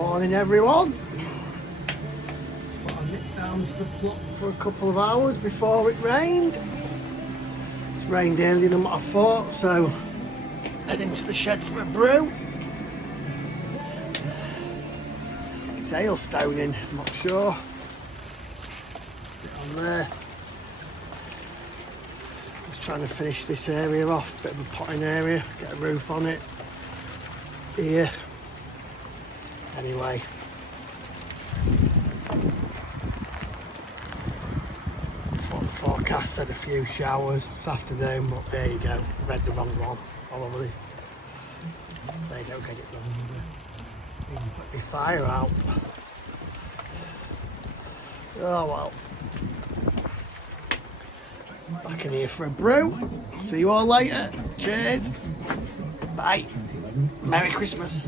Morning everyone. I nipped down to the plot for a couple of hours before it rained. It's rained earlier than what I thought, so heading to the shed for a brew. It's hailstoning, I'm not sure. Bit on there. Just trying to finish this area off, bit of a potting area, get a roof on it. Here. Anyway. Forecast said a few showers this afternoon, but there you go. Read the wrong one, probably. They don't get it wrong. Put my fire out. Oh well. Back in here for a brew. See you all later. Cheers. Bye. Merry Christmas.